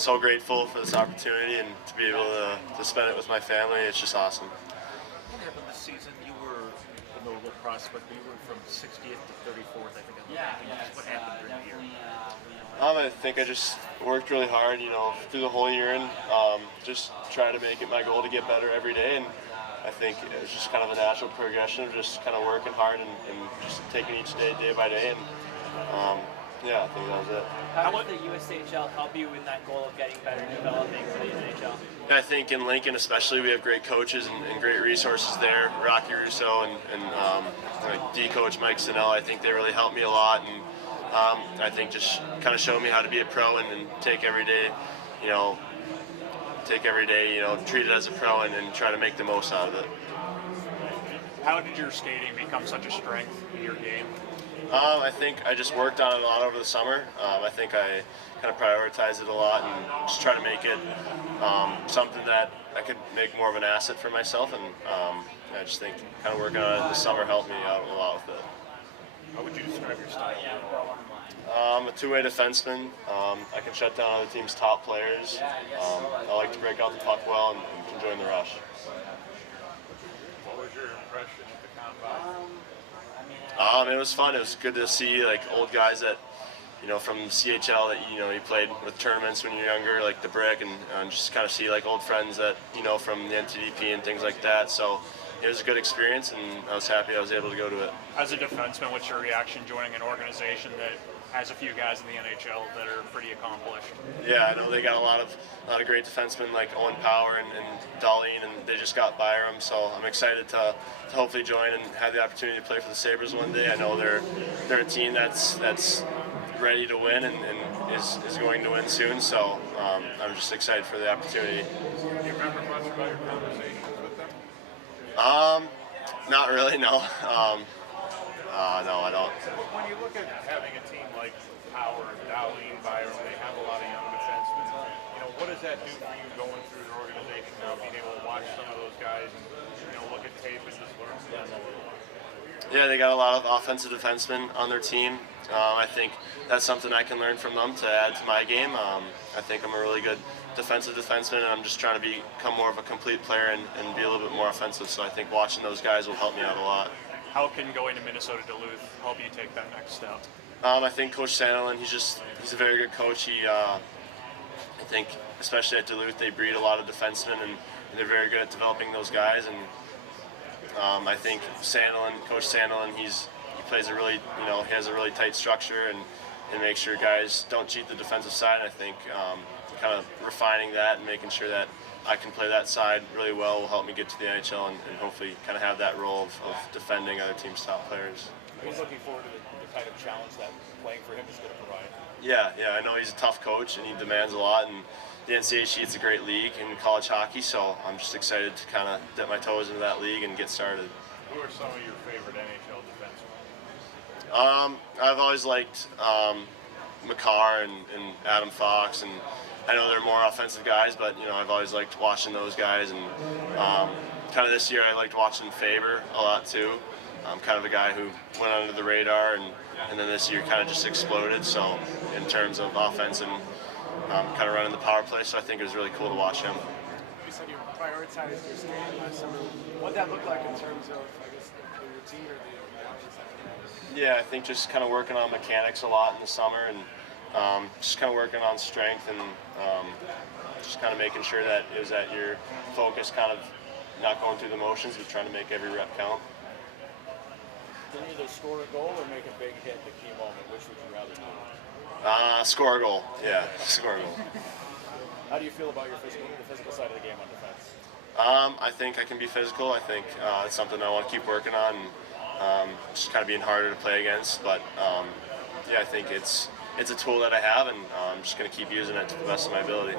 so grateful for this opportunity and to be able to spend it with my family. It's just awesome. What happened this season? You were a notable prospect, but you were from 60th to 34th, I think, on the rankings. What happened during the year? I think I just worked really hard, through the whole year, and just try to make it my goal to get better every day. And I think it was just kind of a natural progression of just kind of working hard and just taking each day by day. And yeah, I think that was it. How does the USHL help you in that goal of getting better and developing for the NHL? I think in Lincoln especially, we have great coaches and great resources there. Rocky Russo and like D-coach Mike Sinnell, I think they really helped me a lot. And I think just kind of showed me how to be a pro and take every day, treat it as a pro and try to make the most out of it. How did your skating become such a strength in your game? I think I just worked on it a lot over the summer. I think I kind of prioritized it a lot and just try to make it something that I could make more of an asset for myself. And I just think kind of working on it this summer helped me out a lot with it. How would you describe your style? I'm a two-way defenseman. I can shut down other teams' top players. I like to break out the puck well and can join the rush. What was your impression at the combine? It was fun. It was good to see like old guys that, from CHL that you played with tournaments when you're younger, like the Brick, and just kind of see like old friends that from the NTDP and things like that. So it was a good experience, and I was happy I was able to go to it. As a defenseman, what's your reaction joining an organization that has a few guys in the NHL that are pretty accomplished? Yeah, I know they got a lot of great defensemen like Owen Power and Darlene, and they just got Byram. So I'm excited to hopefully join and have the opportunity to play for the Sabres one day. I know they're a team that's ready to win and is going to win soon. So I'm just excited for the opportunity. Do you remember much about your conversations with them? Not really, no. No, I don't. When you look at having a team like Power, Darlene, Byram, they have a lot of young defensemen. What does that do for you going through your organization now, being able to watch some of those guys and look at tape and just learn from them a little bit? Yeah, they got a lot of offensive defensemen on their team. I think that's something I can learn from them to add to my game. I think I'm a really good defensive defenseman, and I'm just trying to become more of a complete player and be a little bit more offensive. So I think watching those guys will help me out a lot. How can going to Minnesota Duluth help you take that next step? I think Coach Sandelin, he's a very good coach. I think especially at Duluth they breed a lot of defensemen and they're very good at developing those guys. And I think Coach Sandelin, he plays a really he has a really tight structure and makes sure guys don't cheat the defensive side. And I think kind of refining that and making sure that I can play that side really well will help me get to the NHL and hopefully kind of have that role of defending other teams' top players. He's looking forward to the kind of challenge that playing for him is going to provide. Yeah, I know he's a tough coach and he demands a lot, and the NCHC is a great league in college hockey, so I'm just excited to kind of dip my toes into that league and get started. Who are some of your favorite NHL defensemen? I've always liked Makar and Adam Fox, and I know they're more offensive guys, but I've always liked watching those guys, and kind of this year I liked watching Faber a lot too. Kind of a guy who went under the radar, and then this year kind of just exploded. So in terms of offense and kind of running the power play, so I think it was really cool to watch him. You said you prioritized your skating last summer. What did that look like in terms of, I guess, the routine or the hours? Yeah, I think just kind of working on mechanics a lot in the summer, and just kind of working on strength and just kind of making sure that your focus, kind of not going through the motions, but trying to make every rep count. Can you either score a goal or make a big hit at the key moment? Which would you rather do? Score a goal. Yeah, score a goal. How do you feel about the physical side of the game on defense? I think I can be physical. I think it's something I want to keep working on, and just kind of being harder to play against. But yeah, I think it's a tool that I have, and I'm just going to keep using it to the best of my ability.